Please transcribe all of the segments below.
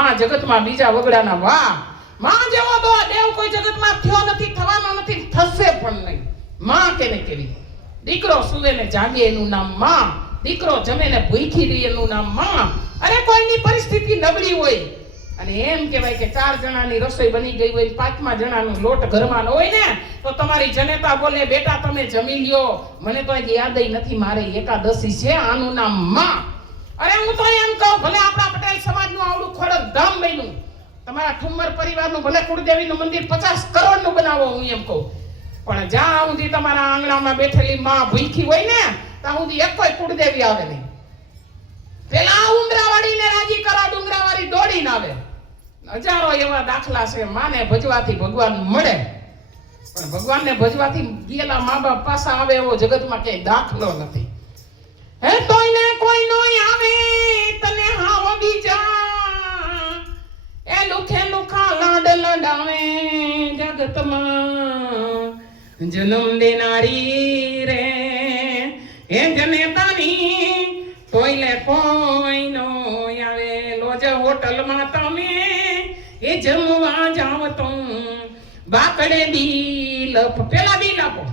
માં જગતમાં બીજા વગડાના વાહ. માં જેવો તો દેવ કોઈ જગતમાં થયો નથી, થવાનો નથી, થશે પણ નહીં. માં કેને કેવી? દીકરો સુવે ને જાગે એનું નામ માં, દીકરો જમે ને ભૂખી રહે એનું નામ માં. અરે કોઈની પરિસ્થિતિ નબળી હોય અને એમ કહેવાય કે 4 જણાની રસોઈ બની ગઈ હોય, 5મા જણાનો લોટ ઘરમાં ન હોય ને તો તમારી જનેતા બોલે બેટા તમે જમી લ્યો. મને તો યાદય નથી, મારે એકાદશી છે, આનું નામ માં. અરે હું તો એમ કહું, ભલે આપણા પટેલ સમાજનું આવડું ખોડક ધામ બન્યું, તમારા ઠુમ્મર પરિવારનું ભલે કુળદેવીનું મંદિર 50 કરોડનું બનાવો, હું એમ કહું, પણ જ્યાં સુધી તમારા આંગણામાં બેઠેલી માં ભૂખી હોય ને ત્યાં સુધી એક કોઈ કુળદેવી આવે નહીં. પેલા ઉમરાવાડીને રાજી કરવા ડુંગરાવાળી દોડીને આવે. હજારો એવા દાખલા છે. માને ભજવાથી ભગવાન મળે, પણ ભગવાનને ભજવાથી ગયેલા મા બાપ પાછા આવે એવો જગતમાં ક્યાંય દાખલો નથી. હે તોયને કોઈ નોય આવે તને હાવ બીજા, એ લુખે લુખા લાડ લડાવે જગતમાં. જન્મ દેનારી રે એ જનેતાની તોયલે કોઈ નો આવે. લોજ હોટલમાં તમે એ જમવા જાવ તો બાકડે બિલ પેલા બિલ આપો.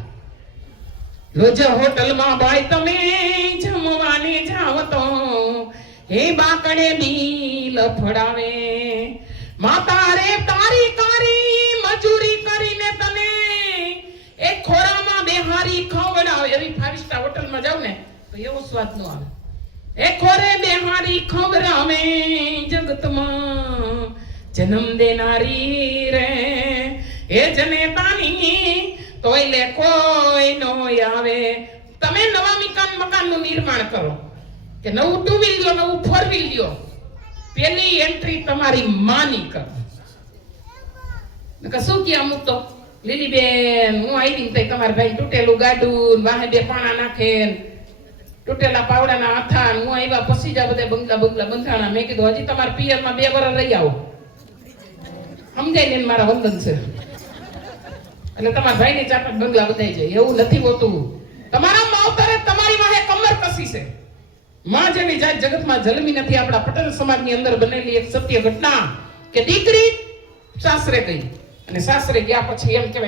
લોજ હોટલમાં ભાઈ તમે જમવાને જાવ તો એ બાકડે બિલ ફડાવે. માતા રે તારી કારી મજૂરી કરીને તને એ ખોરામાં બેહારી ખવડાવે. એવી 5 સ્ટાર હોટલમાં જાવ ને તો એવો સ્વાદ નો આવે. એ ખોરે બેહારી ખવડાવે જગતમાં. જન્મ દેનારી રે એ જનેતાની તોયલે કોઈ નો આવે. તમે નવા મકાનનું નિર્માણ કરો કે નવું 2 વ્હીલ લ્યો, નવું 4 વ્હીલ લ્યો, પેલી એન્ટ્રી તમારી માની કરો. નકર શું કે અમુક તો લીલીબેન હું આવી ને તમારા ભાઈ તૂટેલું ગાડું વાહે 2 પાણા નાખે, તૂટેલા પાવડાના આથા, હું આવ્યા પછી જ આ બધા બંગલા બંધાણા. મેં કીધું હજી તમારા પિયરમાં 2 વર્ષ રહી આવો, સમજાય ને મારા વંદન છે. એટલે તમારા ભાઈ ની ચાપટ બંગલા બધાઈ જાય. એવું નથી હોતું. તમારા માવતરે તમારી વાહે કમર કસી છે. માં જેવી જાત જગતમાં જન્મી નથી. આપણા પટેલ સમાજની અંદર બનેલી એક સત્ય ઘટના કે દીકરી સાસરે ગઈ અને સાસરે ગયા પછી એમ કહેવાય